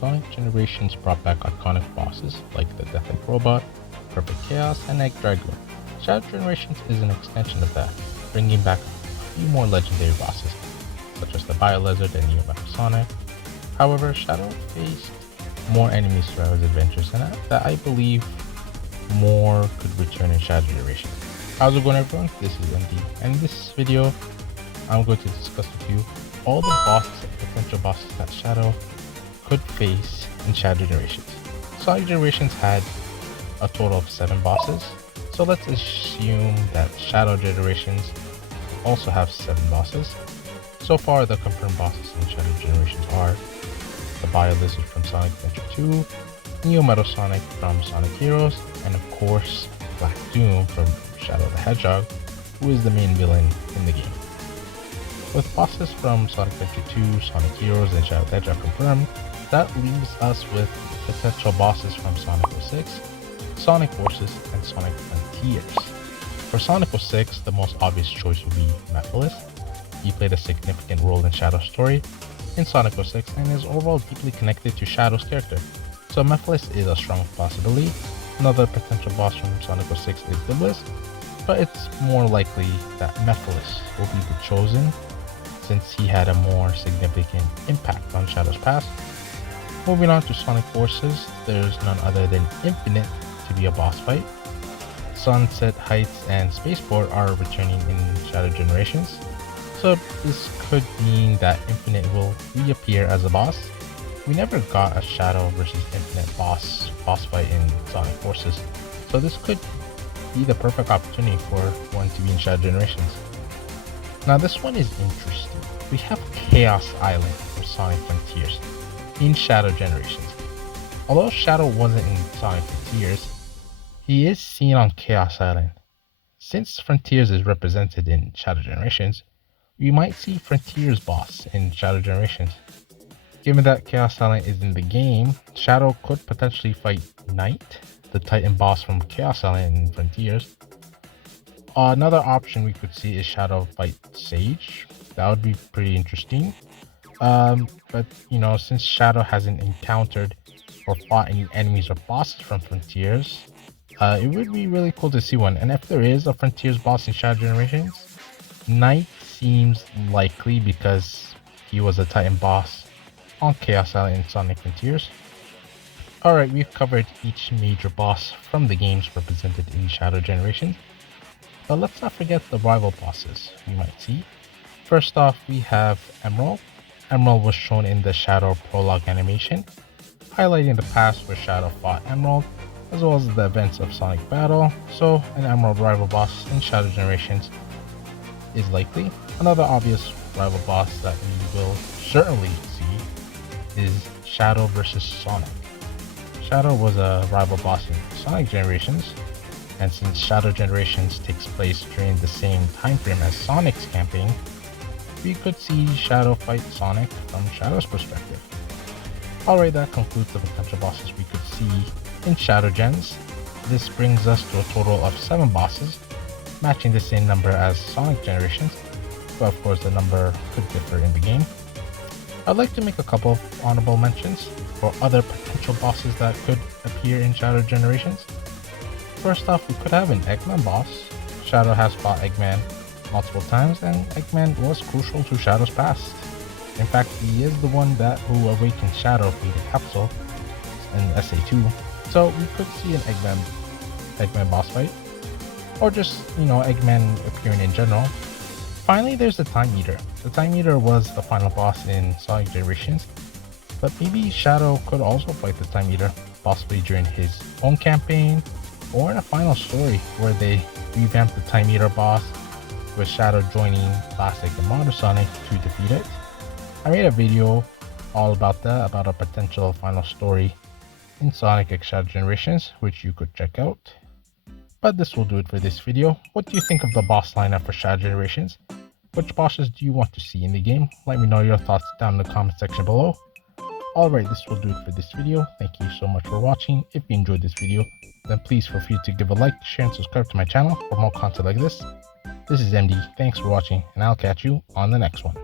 Sonic Generations brought back iconic bosses like the Death Egg Robot, Perfect Chaos, and Egg Dragoon. Shadow Generations is an extension of that, bringing back a few more legendary bosses, such as the Bio-Lizard and Neo Metal Sonic. However, Shadow faced more enemies throughout his adventures, and that I believe more could return in Shadow Generations. How's it going, everyone? This is MD, and in this video, I'm going to discuss with you all the bosses and potential bosses that Shadow could face in Shadow Generations. Sonic Generations had a total of 7 bosses, so let's assume that Shadow Generations also have 7 bosses. So far, the confirmed bosses in Shadow Generations are the Bio-Lizard from Sonic Adventure 2, Neo Metal Sonic from Sonic Heroes, and of course, Black Doom from Shadow the Hedgehog, who is the main villain in the game. With bosses from Sonic Adventure 2, Sonic Heroes, and Shadow the Hedgehog confirmed, that leaves us with potential bosses from Sonic 06, Sonic Forces, and Sonic Frontiers. For Sonic 06, the most obvious choice would be Mephiles. He played a significant role in Shadow's story in Sonic 06 and is overall deeply connected to Shadow's character, so Mephiles is a strong possibility. Another potential boss from Sonic 06 is Diblis, but it's more likely that Mephiles will be the chosen since he had a more significant impact on Shadow's past. Moving on to Sonic Forces, there's none other than Infinite to be a boss fight. Sunset Heights and Spaceport are returning in Shadow Generations, so this could mean that Infinite will reappear as a boss. We never got a Shadow versus Infinite boss fight in Sonic Forces, so this could be the perfect opportunity for one to be in Shadow Generations. Now this one is interesting. We have Chaos Island for Sonic Frontiers in Shadow Generations. Although Shadow wasn't in Sonic Frontiers, he is seen on Chaos Island. Since Frontiers is represented in Shadow Generations, we might see Frontiers boss in Shadow Generations. Given that Chaos Island is in the game, Shadow could potentially fight Knight, the Titan boss from Chaos Island in Frontiers. Another option we could see is Shadow fight Sage. That would be pretty interesting. But since Shadow hasn't encountered or fought any enemies or bosses from Frontiers, it would be really cool to see one. And if there is a Frontiers boss in Shadow Generations, Knight seems likely because he was a Titan boss on Chaos Island in Sonic Frontiers. Alright, we've covered each major boss from the games represented in Shadow Generations, but let's not forget the rival bosses we might see. First off, we have Emerald. Emerald was shown in the Shadow prologue animation, highlighting the past where Shadow fought Emerald, as well as the events of Sonic Battle, so an Emerald rival boss in Shadow Generations is likely. Another obvious rival boss that we will certainly see is Shadow vs Sonic. Shadow was a rival boss in Sonic Generations, and since Shadow Generations takes place during the same time frame as Sonic's campaign, we could see Shadow fight Sonic from Shadow's perspective. Alright, that concludes the potential bosses we could see in Shadow Gens. This brings us to a total of 7 bosses, matching the same number as Sonic Generations, but of course the number could differ in the game. I'd like to make a couple of honorable mentions for other potential bosses that could appear in Shadow Generations. First off, we could have an Eggman boss. Shadow has fought Eggman multiple times, and Eggman was crucial to Shadow's past. In fact, he is the one who awakened Shadow from the capsule in SA2, so we could see an Eggman boss fight, or just Eggman appearing in general. Finally, there's the Time Eater. The Time Eater was the final boss in Sonic Generations, but maybe Shadow could also fight the Time Eater, possibly during his own campaign, or in a final story where they revamp the Time Eater boss, with Shadow joining Classic and Modern Sonic to defeat it. I made a video all about that, about a potential final story in Sonic X Shadow Generations, which you could check out. But this will do it for this video. What do you think of the boss lineup for Shadow Generations? Which bosses do you want to see in the game? Let me know your thoughts down in the comment section below. Alright, this will do it for this video. Thank you so much for watching. If you enjoyed this video, then please feel free to give a like, share, and subscribe to my channel for more content like this. This is MD, thanks for watching, and I'll catch you on the next one.